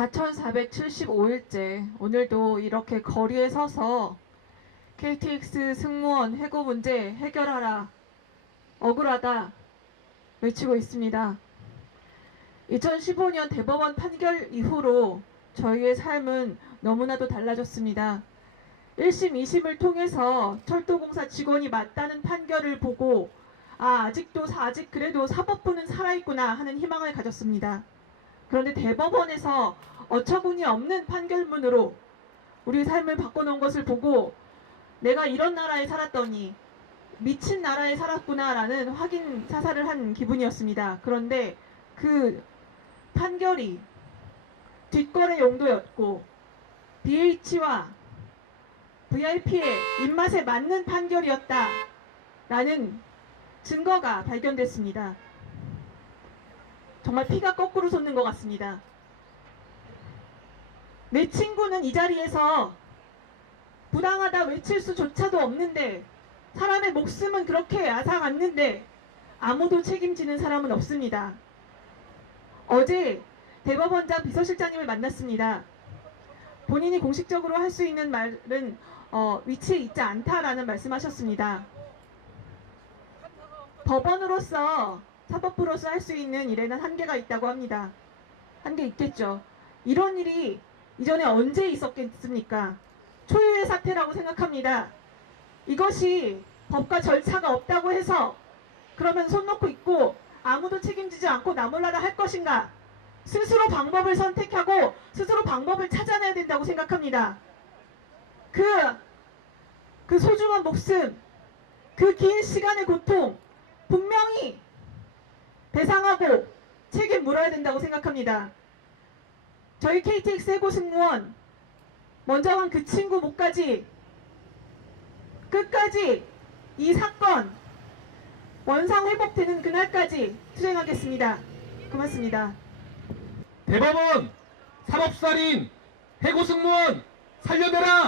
4,475일째 오늘도 이렇게 거리에 서서 KTX 승무원 해고 문제 해결하라 억울하다 외치고 있습니다. 2015년 대법원 판결 이후로 저희의 삶은 너무나도 달라졌습니다. 1심, 2심을 통해서 철도공사 직원이 맞다는 판결을 보고 아, 아직도 사- 아직 그래도 사법부는 살아있구나 하는 희망을 가졌습니다. 그런데 대법원에서 어처구니 없는 판결문으로 우리 삶을 바꿔놓은 것을 보고 내가 이런 나라에 살았더니 미친 나라에 살았구나라는 확인 사살을 한 기분이었습니다. 그런데 그 판결이 뒷거래 용도였고 BH와 VIP의 입맛에 맞는 판결이었다라는 증거가 발견됐습니다. 정말 피가 거꾸로 솟는 것 같습니다. 내 친구는 이 자리에서 부당하다 외칠 수조차도 없는데 사람의 목숨은 그렇게 야상 않는데 아무도 책임지는 사람은 없습니다. 어제 대법원장 비서실장님을 만났습니다. 본인이 공식적으로 할 수 있는 말은 어, 위치에 있지 않다라는 말씀하셨습니다. 법원으로서 사법부로서 할 수 있는 일에는 한계가 있다고 합니다. 한계 있겠죠. 이런 일이 이전에 언제 있었겠습니까? 초유의 사태라고 생각합니다. 이것이 법과 절차가 없다고 해서 그러면 손 놓고 있고 아무도 책임지지 않고 나몰라라 할 것인가? 스스로 방법을 선택하고 스스로 방법을 찾아내야 된다고 생각합니다. 그, 그 소중한 목숨, 그 긴 시간의 고통, 분명히 배상하고 책임 물어야 된다고 생각합니다. 저희 KTX 해고 승무원, 먼저 간그 친구 목까지 끝까지 이 사건 원상 회복되는 그날까지 투쟁하겠습니다. 고맙습니다. 대법원 사법살인 해고 승무원 살려내라